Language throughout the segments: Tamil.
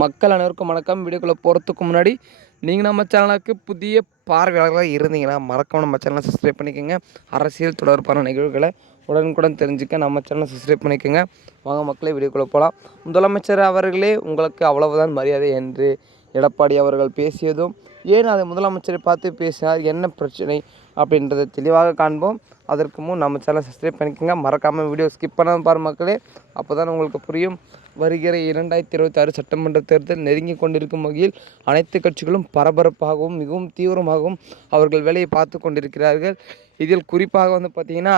மக்கள் அனைவருக்கும் வணக்கம். வீடியோக்குள்ளே போகிறதுக்கு முன்னாடி நீங்கள் நம்ம சேனலுக்கு புதிய பார்வையாளர்களாக இருந்தீங்கன்னா மறக்காம நம்ம சேனலை சப்ஸ்கிரைப் பண்ணிக்கோங்க. அரசியல் தொடர்பான நிகழ்வுகளை உடனுக்குடன் தெரிஞ்சுக்க நம்ம சேனலை சப்ஸ்கிரைப் பண்ணிக்கோங்க. வாங்க மக்களே, வீடியோக்குள்ளே போகலாம். முதலமைச்சர் அவர்களே உங்களுக்கு அவ்வளவுதான் மரியாதை என்று எடப்பாடி அவர்கள் பேசியதும், ஏன் அதை முதலமைச்சரை பார்த்து பேசினார், என்ன பிரச்சனை அப்படின்றத தெளிவாக காண்போம். அதற்கு முன் நம்ம சேனலை சப்ஸ்கிரைப் பண்ணிக்கோங்க. மறக்காமல் வீடியோ ஸ்கிப் பண்ணாமல் பாருங்கள் மக்களே, அப்போ தான் உங்களுக்கு புரியும். வருகிற 2026 சட்டமன்ற தேர்தல் நெருங்கி கொண்டிருக்கும் வகையில் அனைத்து கட்சிகளும் பரபரப்பாகவும் மிகவும் தீவிரமாகவும் அவர்கள் வேலையை பார்த்து கொண்டிருக்கிறார்கள். இதில் குறிப்பாக பார்த்திங்கன்னா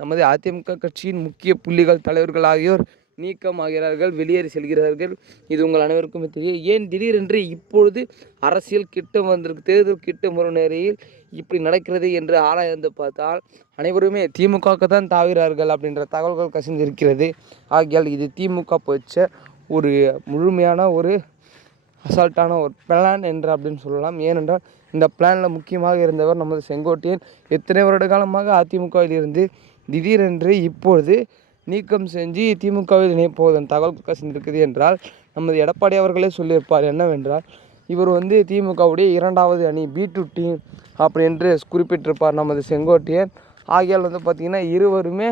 நமது அதிமுக கட்சியின் முக்கிய புள்ளிகள் தலைவர்கள் ஆகியோர் நீக்கமாகிறார்கள், வெளியேறி செல்கிறார்கள். இது உங்கள் அனைவருக்குமே தெரியும். ஏன் திடீரென்று இப்பொழுது அரசியல் கிட்டம் வந்திருக்கு, தேர்தல் கிட்டம் வரும் நேரையில் இப்படி நடக்கிறது என்று ஆராய்ந்து பார்த்தால் அனைவருமே திமுகவுக்கு தான் தாவுகிறார்கள் அப்படின்ற தகவல்கள் கசிந்திருக்கிறது. ஆகியால் இது திமுக போச்ச ஒரு முழுமையான ஒரு அசால்ட்டான ஒரு பிளான் என்று அப்படின்னு சொல்லலாம். ஏனென்றால் இந்த பிளானில் முக்கியமாக இருந்தவர் நமது செங்கோட்டையன். எத்தனை வருட காலமாக அதிமுகவில் இருந்து திடீரென்று இப்பொழுது நீக்கம் செஞ்சு திமுகவில் இணைப்போவதன் தகவல் கசிந்திருக்குது என்றால் நமது எடப்பாடி அவர்களே சொல்லியிருப்பார். என்னவென்றால் இவர் திமுகவுடைய இரண்டாவது அணி B2 டீம் அப்படி என்று குறிப்பிட்டிருப்பார் நமது செங்கோட்டையன். ஆகியால் பார்த்திங்கன்னா இருவருமே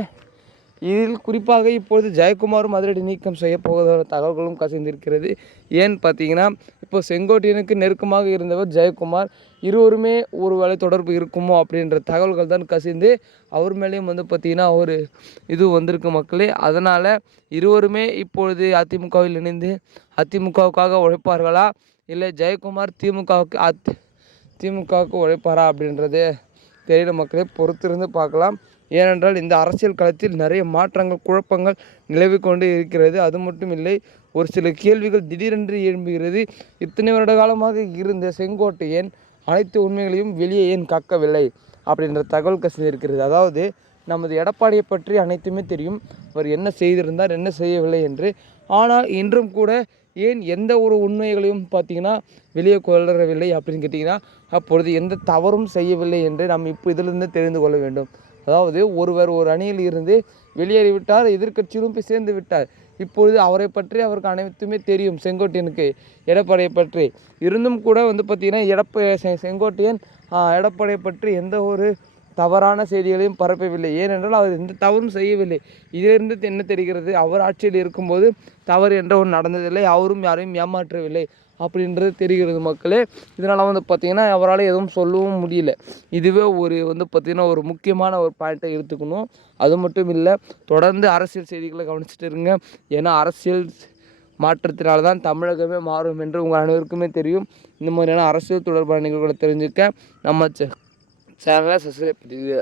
இதில் குறிப்பாக இப்பொழுது ஜெயக்குமாரும் அதிரடி நீக்கம் செய்ய போவதான தகவல்களும் கசிந்திருக்கிறது. ஏன்னு பார்த்தீங்கன்னா இப்போ செங்கோட்டையனுக்கு நெருக்கமாக இருந்தவர் ஜெயக்குமார். இருவருமே ஒரு வேலை தொடர்பு இருக்குமோ அப்படின்ற தகவல்கள் தான் கசிந்து அவர் மேலேயும் பார்த்திங்கன்னா ஒரு இது வந்திருக்கு மக்களே. அதனால் இருவருமே இப்பொழுது அதிமுகவில் இணைந்து அதிமுகவுக்காக உழைப்பார்களா, இல்லை ஜெயக்குமார் திமுகவுக்கு உழைப்பாரா அப்படின்றது தெரியல மக்களே, பொறுத்திருந்து பார்க்கலாம். ஏனென்றால் இந்த அரசியல் களத்தில் நிறைய மாற்றங்கள், குழப்பங்கள் நிலவி கொண்டு இருக்கிறது. அது மட்டும் இல்லை, ஒரு சில கேள்விகள் திடீரென்று எழும்புகிறது. இத்தனை வருட காலமாக இருந்த செங்கோட்டையன் அனைத்து உண்மைகளையும் வெளியே ஏன் கக்கவில்லை அப்படின்ற தகவல் கசிந்திருக்கிறது. அதாவது நமது எடப்பாடியை பற்றி அனைத்துமே தெரியும், அவர் என்ன செய்திருந்தார், என்ன செய்யவில்லை என்று. ஆனால் இன்றும் கூட ஏன் எந்த ஒரு உண்மைகளையும் பார்த்திங்கன்னா வெளியே கொள்ளவில்லை அப்படின்னு கேட்டிங்கன்னா, அப்பொழுது எந்த தவறும் செய்யவில்லை என்று நாம் இப்போ இதிலிருந்து தெரிந்து கொள்ள வேண்டும். அதாவது ஒருவர் ஒரு அணியில் இருந்து வெளியேறிவிட்டார், எதிர்க்கட்சியிலும் போய் சேர்ந்து விட்டார். இப்பொழுது அவரை பற்றி அவருக்கு அனைத்துமே தெரியும், செங்கோட்டையனுக்கு எடப்பாடியை பற்றி. இருந்தும் கூட பார்த்திங்கன்னா செங்கோட்டையன் எடப்பாடியை பற்றி எந்த ஒரு தவறான செய்திகளையும் பரப்பவில்லை. ஏனென்றால் அவர் எந்த தவறும் செய்யவில்லை. இதிலிருந்து என்ன தெரிகிறது, அவர் ஆட்சியில் இருக்கும்போது தவறு என்ற ஒன்று நடந்ததில்லை, அவரும் யாரையும் ஏமாற்றவில்லை அப்படின்றது தெரிகிறது மக்களே. இதனால் பார்த்திங்கன்னா அவரால் எதுவும் சொல்லவும் முடியல. இதுவே ஒரு பார்த்திங்கன்னா ஒரு முக்கியமான ஒரு பாயிண்ட்டை எடுத்துக்கணும். அது மட்டும் இல்லை, தொடர்ந்து அரசியல் செய்திகளை கவனிச்சுட்டு இருங்க. ஏன்னா அரசியல் மாற்றத்தினால்தான் தமிழகமே மாறும் என்று உங்கள் அனைவருக்குமே தெரியும். இந்த மாதிரியான அரசியல் தொடர்பான நிகழ்வுகளை தெரிஞ்சுக்க நம்ம சேனலை சப்ஸ்கிரைப் பண்ணுங்க.